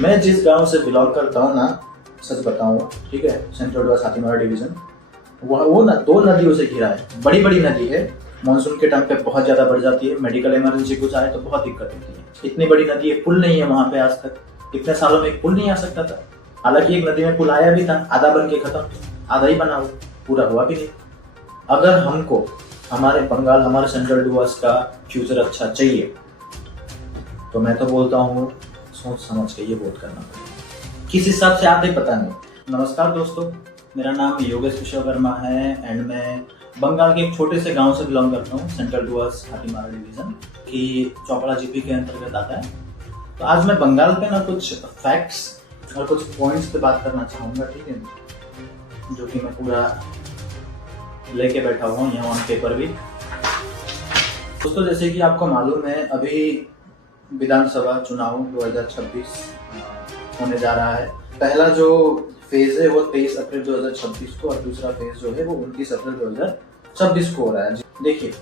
मैं जिस गांव से बिलोंग करता हूँ ना, सच बताऊँ, ठीक है, सेंट्रल डुवर्स हाथीमारा डिवीजन, वो ना 2 नदियों से घिरा है। बड़ी बड़ी नदी है, मानसून के टाइम पे बहुत ज्यादा बढ़ जाती है, मेडिकल इमरजेंसी कुछ आए तो बहुत दिक्कत होती है। इतनी बड़ी नदी है, पुल नहीं है वहां पे आज तक। इतने सालों में एक पुल नहीं आ सकता था। हालांकि एक नदी में पुल आया भी था, आधा बन के खत्म, आधा ही बना हुआ, पूरा हुआ भी नहीं। अगर हमको हमारे बंगाल, हमारे सेंट्रल डुवर्स का फ्यूचर अच्छा चाहिए तो मैं तो बोलता हूँ सोच समझ के ये वोट करना पड़ेगा। किस हिसाब से आते पता नहीं। नमस्कार दोस्तों, मेरा नाम योगेश विश्वकर्मा है एंड मैं बंगाल के एक छोटे से गांव से बिलोंग करता हूँ। सेंट्रल डुवर्स हाथीमारा डिवीजन की चौपड़ा जीपी के अंतर्गत आता है। तो आज मैं बंगाल पे ना कुछ फैक्ट्स और कुछ पॉइंट्स पे बात करना चाहूंगा, ठीक है, जो कि मैं पूरा लेके बैठा हुआ हूँ यहाँ ऑन पेपर भी। दोस्तों, जैसे कि आपको मालूम है, अभी विधानसभा चुनाव 2026 होने जा रहा है। पहला जो फेज है वो 23 अप्रैल 2026 को और दूसरा फेज जो है वो 29 अप्रैल 2026 को हो रहा है। देखिए,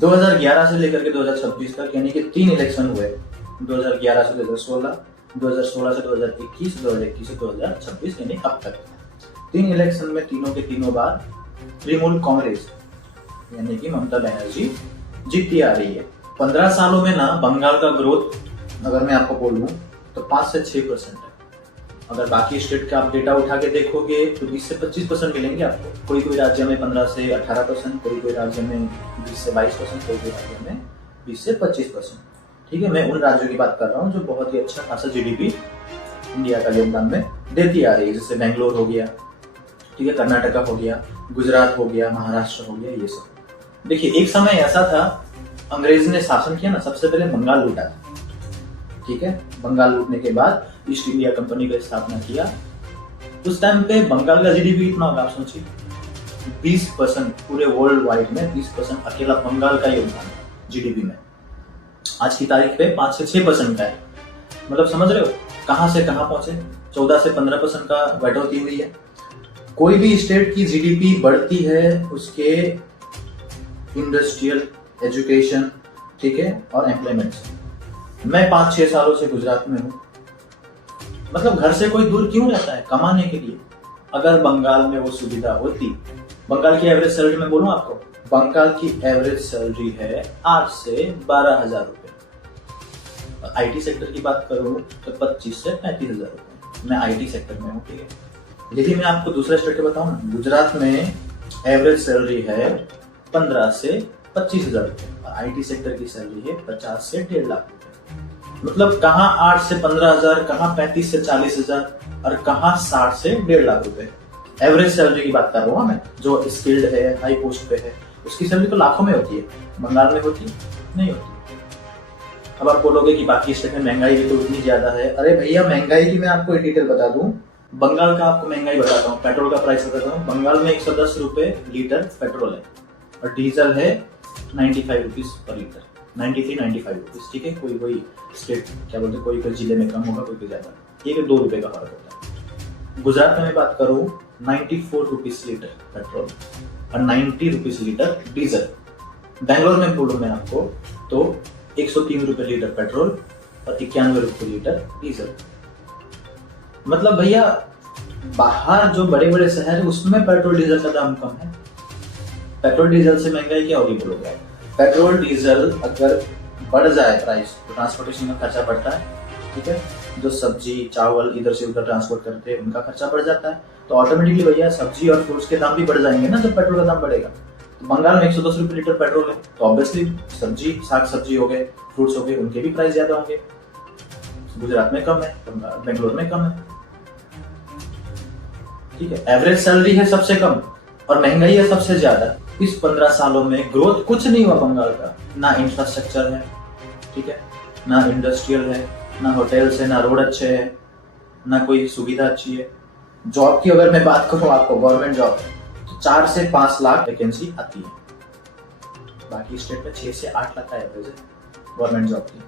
2011 से लेकर के 2026 तक यानी कि 3 इलेक्शन हुए। 2011 से 2016, 2016 से 2021, 2021 से 2026, यानी अब तक 3 इलेक्शन में तीनों के तीनों बार तृणमूल कांग्रेस यानी कि ममता बनर्जी जीतती आ रही है। 15 सालों में ना बंगाल का ग्रोथ अगर मैं आपको बोलूं तो 5 से 6% है। अगर बाकी स्टेट का आप डेटा उठा के देखोगे तो 20 से 25% मिलेंगे आपको। कोई कोई राज्य में 15 से 18%, कोई कोई राज्य में 20 से 22%, कोई कोई राज्य में 20 से 25%। ठीक है, मैं उन राज्यों की बात कर रहा हूँ जो बहुत ही अच्छा खासा जीडीपी इंडिया का योगदान में देती आ रही है, जैसे बेंगलोर हो गया, ठीक है, कर्नाटका हो गया, गुजरात हो गया, महाराष्ट्र हो गया, ये सब। देखिए, एक समय ऐसा था, अंग्रेज ने शासन किया ना, सबसे पहले बंगाल लूटा, ठीक है। बंगाल लूटने के बाद ईस्ट इंडिया कंपनी का स्थापना किया। उस टाइम पे बंगाल का जीडीपी कितना होगा आप सोचिए, 20%। पूरे वर्ल्ड वाइड में 20% अकेला बंगाल का योगदान है जीडीपी में। आज की तारीख पे 5 से 6% का है। मतलब समझ रहे हो कहां से कहां पहुंचे। 14 से 15% का बढ़ोतरी हुई है। कोई भी स्टेट की जीडीपी बढ़ती है उसके इंडस्ट्रियल, एजुकेशन, ठीक है, और एम्प्लॉयमेंट से। मैं 5-6 सालों से गुजरात में हूँ। मतलब घर से कोई दूर क्यों रहता है कमाने के लिए। अगर बंगाल में वो सुविधा होती, बंगाल की एवरेज सैलरी में बोलूं आपको, बंगाल की एवरेज सैलरी है 8 से 12,000 रुपए। आईटी सेक्टर की बात करूं तो 25 से 35,000 रुपए। मैं आईटी सेक्टर में हूँ, ठीक है। यदि मैं आपको दूसरे स्टेट के बताऊं ना, गुजरात में एवरेज सैलरी है 15 से 25,000 रुपए और आईटी सेक्टर की सैलरी है 50 से 1.5 लाख रुपए। मतलब कहाँ 8 से 15,000, कहाँ 35 से 40,000 और कहाँ 60 से 1.5 लाख रुपए। एवरेज सैलरी की बात कर रहा हूँ मैं, जो स्किल्ड है, हाई पोस्ट पे है, उसकी सैलरी तो लाखों में होती है। बंगाल में होती नहीं होती। अब आप बोलोगे कि बाकी स्टेट में महंगाई भी तो इतनी ज्यादा है। अरे भैया, महंगाई की मैं आपको एक डिटेल बता दूं। बंगाल का आपको महंगाई बताता हूँ, पेट्रोल का प्राइस बताता हूँ। बंगाल में 110 रुपए लीटर पेट्रोल है और डीजल है 95 रुपीज पर लीटर, 93-95 रुपीज, ठीक है। कोई कोई स्टेट क्या बोलते हैं, कोई कोई जिले में कम होगा, कोई कोई ज्यादा, ठीक है, 2 रुपए का फर्क होता है। गुजरात में मैं बात करूँ 94 रुपीज लीटर पेट्रोल और 90 रुपीज लीटर डीजल। बैंगलोर में बोलूँ मैं आपको तो 103 रुपए लीटर पेट्रोल और 91 रुपए लीटर डीजल। मतलब भैया, बाहर जो बड़े बड़े शहर है उसमें पेट्रोल डीजल का दाम कम है। पेट्रोल डीजल से महंगाई क्या होगी बोलोगे। पेट्रोल डीजल अगर बढ़ जाए प्राइस तो ट्रांसपोर्टेशन का खर्चा बढ़ता है, ठीक है। जो सब्जी चावल इधर से उधर ट्रांसपोर्ट करते हैं उनका खर्चा बढ़ जाता है, तो ऑटोमेटिकली भैया सब्जी और फ्रूट्स के दाम भी बढ़ जाएंगे ना जब पेट्रोल का दाम बढ़ेगा। तो बंगाल में 110 रुपए लीटर पेट्रोल है तो ऑब्वियसली सब्जी, साग सब्जी हो गए, फ्रूट्स हो गए, उनके भी प्राइस ज्यादा होंगे। गुजरात में कम है, बेंगलोर में कम है, ठीक है। एवरेज सैलरी है सबसे कम और महंगाई है सबसे ज्यादा। इस 15 सालों में ग्रोथ कुछ नहीं हुआ बंगाल का। ना इंफ्रास्ट्रक्चर है, ठीक है, ना इंडस्ट्रियल है, ना होटल्स है, ना रोड अच्छे है, ना कोई सुविधा अच्छी है। जॉब की अगर मैं बात करूं आपको, गवर्नमेंट जॉब तो 4 से 5 लाख वैकेंसी आती है। बाकी स्टेट में 6 से 8 लाख का एवरेज है गवर्नमेंट जॉब की,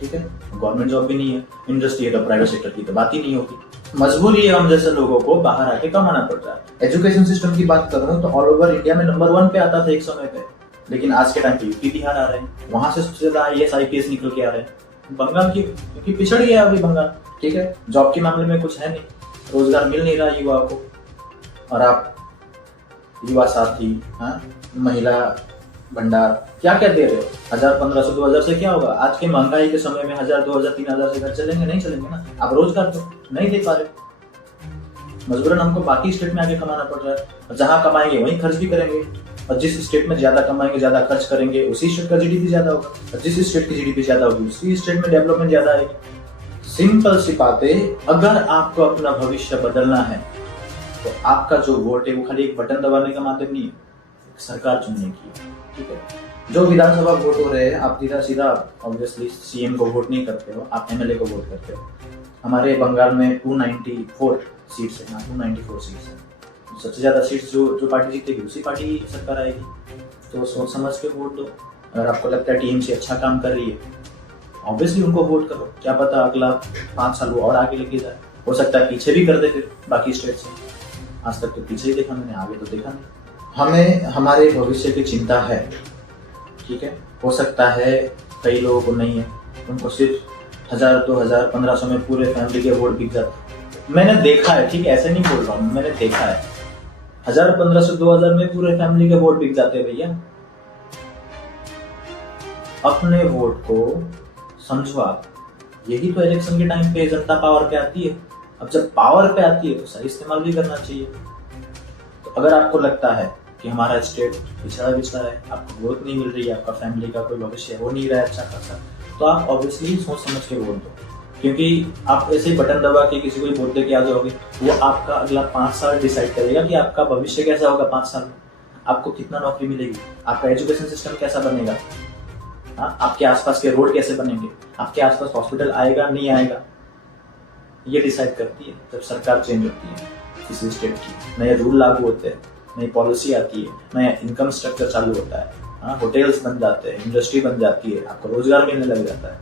ठीक है। गवर्नमेंट जॉब भी नहीं है, इंडस्ट्री है तो प्राइवेट सेक्टर की तो बात ही नहीं होगी। मजबूरी है हम जैसे लोगों को बाहर आके कमाना पड़ता है। एजुकेशन सिस्टम की बात करूं तो ऑल ओवर इंडिया में नंबर 1 पे आता था एक समय पे, लेकिन आज के टाइम पे यूपी बिहार आ रहे हैं। वहां से सबसे ज्यादा IAS IPS निकल के आ रहे हैं, बंगाल की, क्योंकि पिछड़ गया अभी बंगाल, ठीक है। जॉब के मामले में कुछ है नहीं, रोजगार मिल नहीं रहा युवा को। और आप युवा साथी, हाँ, महिला भंडार क्या क्या दे रहे हो? 1000, 1500, 2000 से क्या होगा? आज के महंगाई के समय में 1000, 2000, 3000 से घर चलेंगे? नहीं चलेंगे ना। आप रोजगार तो नहीं दे पा रहे, मजबूरन हमको बाकी स्टेट में आके कमाना पड़ रहा है। और जहाँ कमाएंगे वहीं खर्च भी करेंगे, और जिस स्टेट में ज्यादा कमाएंगे, ज्यादा खर्च करेंगे, उसी स्टेट का जीडीपी ज्यादा होगा, और जिस स्टेट की जीडीपी ज्यादा होगी उसी स्टेट में डेवलपमेंट ज्यादा आएगी। सिंपल सी बातें। अगर आपको अपना भविष्य बदलना है तो आपका जो वोट है वो खाली एक बटन दबाने का माध्यम नहीं है, एक सरकार चुनने की, ठीक है। जो विधानसभा वोट हो रहे हैं, आप सीधा सीधा ऑब्वियसली सीएम को वोट नहीं करते हो, आप एमएलए को वोट करते हो। हमारे बंगाल में 294 सीट्स है, 294 सीट्स है। सबसे ज्यादा सीट्स जो पार्टी जीतेगी उसी पार्टी सरकार आएगी। तो सोच समझ के वोट दो। अगर आपको लगता है टीएमसी अच्छा काम कर रही है, ऑब्वियसली उनको वोट करो। क्या पता अगला 5 साल वो और आगे लेके जाए, हो सकता है पीछे भी कर दे फिर बाकी स्टेट से। आज तक तो पीछे ही देखा मैंने, आगे तो देखा नहीं। हमें हमारे भविष्य की चिंता है, ठीक है। हो सकता है कई लोगों को नहीं है, उनको सिर्फ 1000, 2000, 1500 में पूरे फैमिली के वोट बिक जाते। मैंने देखा है, ठीक है, ऐसे नहीं बोल रहा हूँ, मैंने देखा है 1000, 1500, 2000 में पूरे फैमिली के वोट बिक जाते हैं भैया। अपने वोट को समझो आप। यही तो इलेक्शन के टाइम पे जनता पावर पे आती है। अब जब पावर पे आती है तो सही इस्तेमाल भी करना चाहिए। तो अगर आपको लगता है कि हमारा स्टेट पिछड़ा है, आपको ग्रोथ नहीं मिल रही है, आपका फैमिली का कोई भविष्य हो नहीं रहा है अच्छा खासा, तो आप ऑब्वियसली सोच समझ के वोट दो। क्योंकि आप ऐसे ही बटन दबा के किसी को वोट दे के आ जाओगे, वो आपका अगला 5 साल डिसाइड करेगा कि आपका भविष्य कैसा होगा। 5 साल में आपको कितना नौकरी मिलेगी, आपका एजुकेशन सिस्टम कैसा बनेगा, हाँ, आपके आसपास के रोड कैसे बनेंगे, आपके आसपास हॉस्पिटल आएगा नहीं आएगा, ये डिसाइड करती है जब सरकार चेंज होती है किसी स्टेट की। नए रूल लागू होते हैं, नई पॉलिसी आती है, नया इनकम स्ट्रक्चर चालू होता है, हाँ, होटल्स बन जाते हैं, इंडस्ट्री बन जाती है, आपको रोजगार मिलने लग जाता है।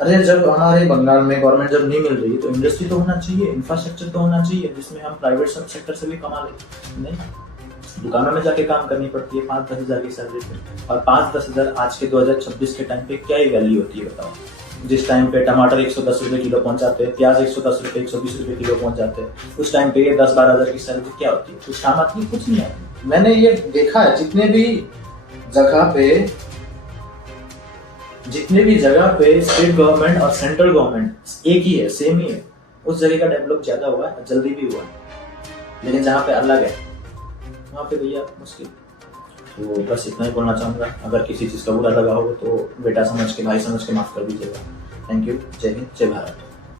अरे जब हमारे बंगाल में गवर्नमेंट जब नहीं मिल रही तो इंडस्ट्री तो होना चाहिए, इंफ्रास्ट्रक्चर तो होना चाहिए, जिसमें हम प्राइवेट सब सेक्टर से भी कमा ले। नहीं, दुकानों में जाके काम करनी पड़ती है 5-10 हज़ार की सैलरी पे। और 5-10 हज़ार आज के 2026 के टाइम पे क्या ही वैल्यू होती है बताओ। जिस टाइम पे टमाटर 110 रुपए किलो पहुंच जाते हैं, प्याज 110 रुपए 120 रुपए किलो पहुंच जाते हैं, उस टाइम पे 10-12 हज़ार की सैलरी क्या होती है? कुछ काम आती है? कुछ नहीं आती। मैंने ये देखा है जितने भी जगह पे स्टेट गवर्नमेंट और सेंट्रल गवर्नमेंट एक ही है, सेम ही है, उस जगह का डेवलप ज्यादा हुआ है, जल्दी भी हुआ है। लेकिन जहाँ पे अलग है वहाँ पे भैया मुश्किल। तो बस इतना ही बोलना चाहूँगा। अगर किसी चीज़ का बुरा लगा हो तो बेटा समझ के, भाई समझ के माफ कर दीजिएगा। Thank you. जय हिंद, जय भारत।